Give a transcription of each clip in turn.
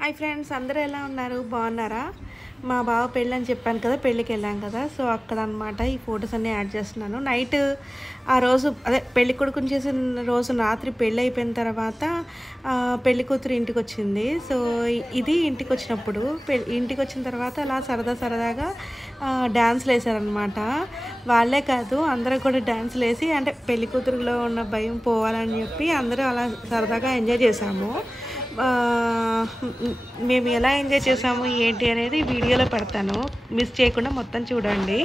Hi friends, అందరూ ఎలా ఉన్నారు? బాగున్నారా? మా బావ పెళ్ళి అని చెప్పాను కదా, పెళ్ళికి వెళ్ళాం కదా. సో అక్కడ అనమాట ఈ ఫొటోస్ అన్నీ యాడ్ చేస్తున్నాను. నైట్ ఆ రోజు అదే పెళ్లి కొడుకుని చేసిన రోజు రాత్రి పెళ్ళి అయిపోయిన తర్వాత పెళ్లి కూతురు ఇంటికి వచ్చింది. సో ఇది ఇంటికి వచ్చినప్పుడు ఇంటికి వచ్చిన తర్వాత అలా సరదాగా డ్యాన్స్లు వేసారనమాట. వాళ్ళే కాదు అందరూ కూడా డ్యాన్స్లు వేసి, అంటే పెళ్లి కూతురులో ఉన్న భయం పోవాలని చెప్పి అందరూ అలా సరదాగా ఎంజాయ్ చేసాము. మేము ఎలా ఎంజాయ్ చేసాము ఏంటి అనేది వీడియోలో పెడతాను, మిస్ చేయకుండా మొత్తం చూడండి.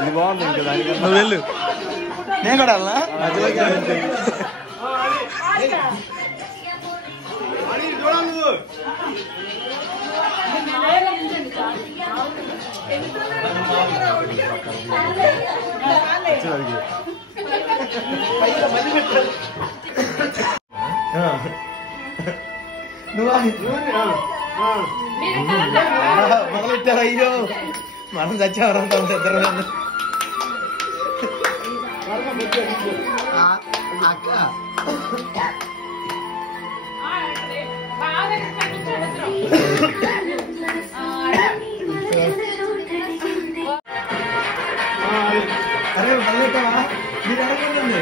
ఇది బాగుంది. ఇంకా దానికన్నా వెళ్ళు, నేను కూడా వెళ్ళనా? మొదలెట్టారు. అయ్యో మనం చచ్చావరంతా ఇద్దరు అక్క. అరే మొదలెట్టావా? మీరు అడగండి.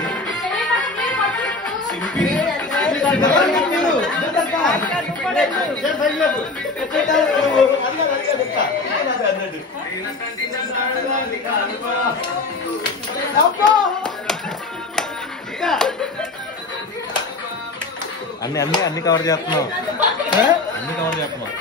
అన్ని కవర్ చేస్తున్నావు, అన్ని కవర్ చేస్తున్నావు.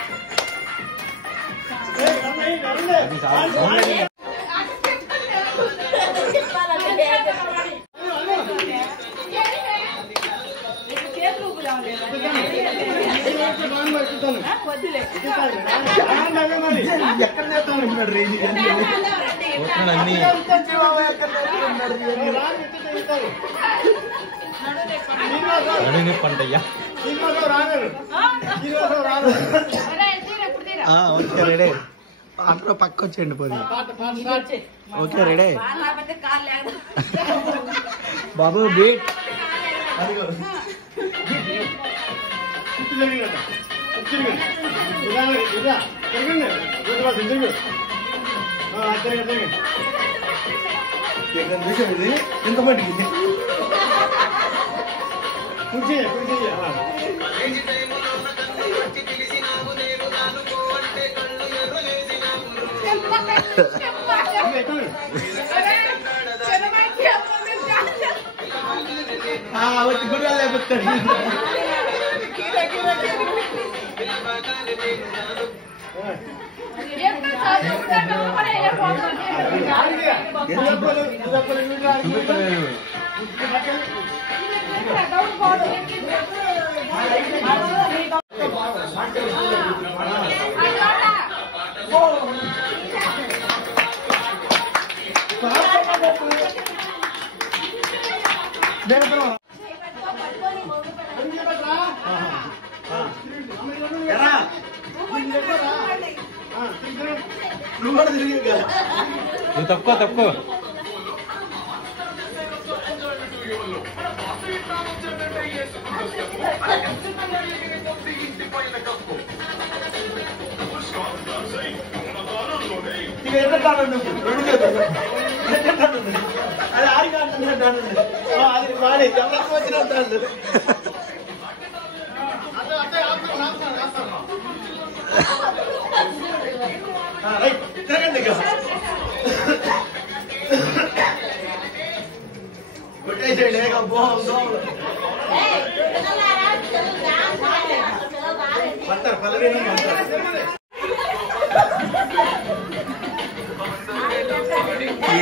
అన్ని పంటయ్యా. ఓకే రెడీ, అట్లా పక్క వచ్చేయండి పోనీ. ఓకే రెడీ బాబు. బీట్ ఎంత మట్టికి వచ్చి గుడి లేకపోతాడు. తక్కువ తక్కువ అది ఆడి వచ్చిన కొట్టేసే లేక బాగుందో పడతారు పల్లవి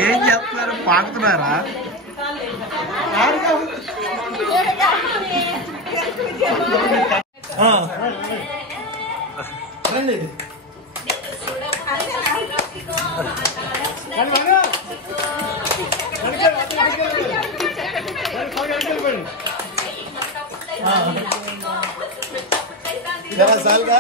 ఏం చెప్తున్నారు పాకుతున్నారా రండి जरा साल का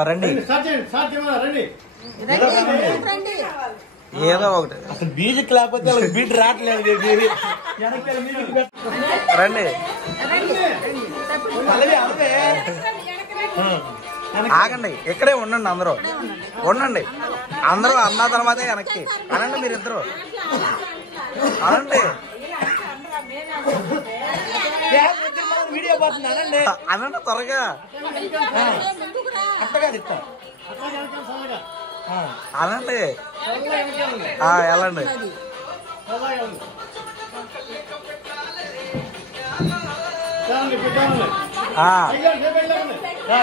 రండి ఏదో ఒకటి అసలు బీజకి లేకపోతే బీట్ రావట్లేదు రండి ఆగండి ఇక్కడే ఉండండి అందరూ ఉండండి అందరూ అన్న తర్వాత వెనక్కి అనండి మీరిద్దరు అనండి వీడియో పోతుంది అనండి అనండి త్వరగా అట్టగా తిట్టా అనండి వెళ్ళండి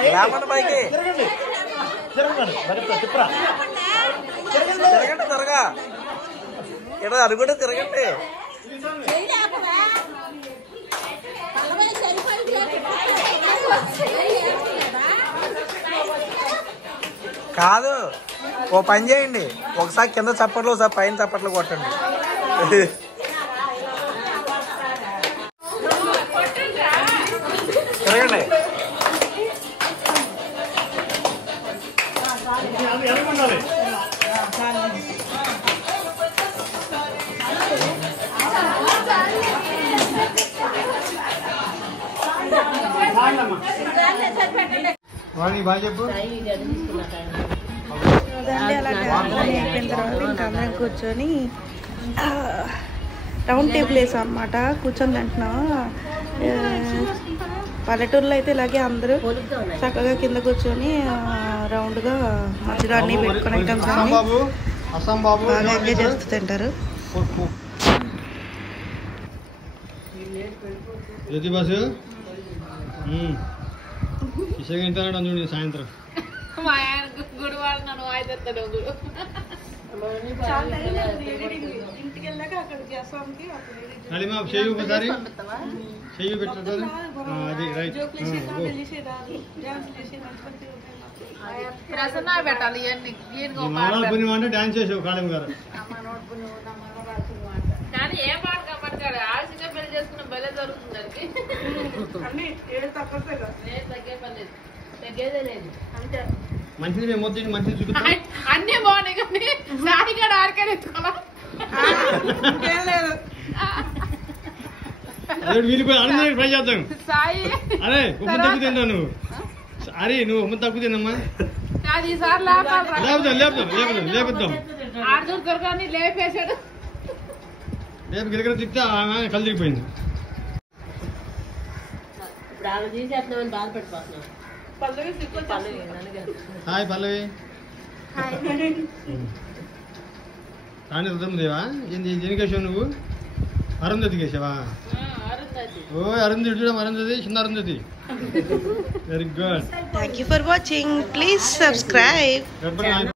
లేపండి పైకి తిరగండి త్వరగా ఇక్కడ అది కూడా తిరగండి కాదు ఓ పని చేయండి ఒకసారి కింద చప్పట్లు ఒకసారి పైన చప్పట్లు కొట్టండి తిరగండి బాగా చెప్పు అయిపోయిన తర్వాత ఇంకా అందరం కూర్చొని రౌండ్ టేబుల్ వేసాం అనమాట కూర్చొని తింటున్నాం. పల్లెటూరులో అయితే ఇలాగే అందరూ చక్కగా కింద కూర్చొని రౌండ్గా మధ్యలో అన్నీ పెట్టుకుని ఐటమ్స్ అన్నీ బాగా ఎంజాయ్ చేస్తూ తింటారు. సాయంత్రం కలిమా చెయ్యి ఒకసారి చెయ్యి పెట్టారు అది రైట్ పుణ్యం అంటే డాన్స్ చేసావు కాళం గారు మంచిది మేము మొత్తం మంచిది చూపిస్తాం అన్నీ బాగున్నాయి కానీ సాయిగా ఆరికాయ వీళ్ళు అన్న ట్రై చేద్దాం. సాయి అరే ఉప్పు తక్కువ తిన్నావు నువ్వు అరే నువ్వు ఉప్పు తక్కువ తిన్నమ్మా లేపుద్దాం దొరకని లేపేశాడు రేపు గిరగర తిప్పితే ఆమె కళ్ళు తిరిగిపోయింది. హాయ్ పల్లవి కానీ రుద్రమదేవా ఏంది దేనికి వేసావు నువ్వు? అరుంధతికి వేసావా? ఓ అరుంధతి చూడడం, అరుంధతి చిన్న Arundhati. Very good. Thank you for watching. Please subscribe.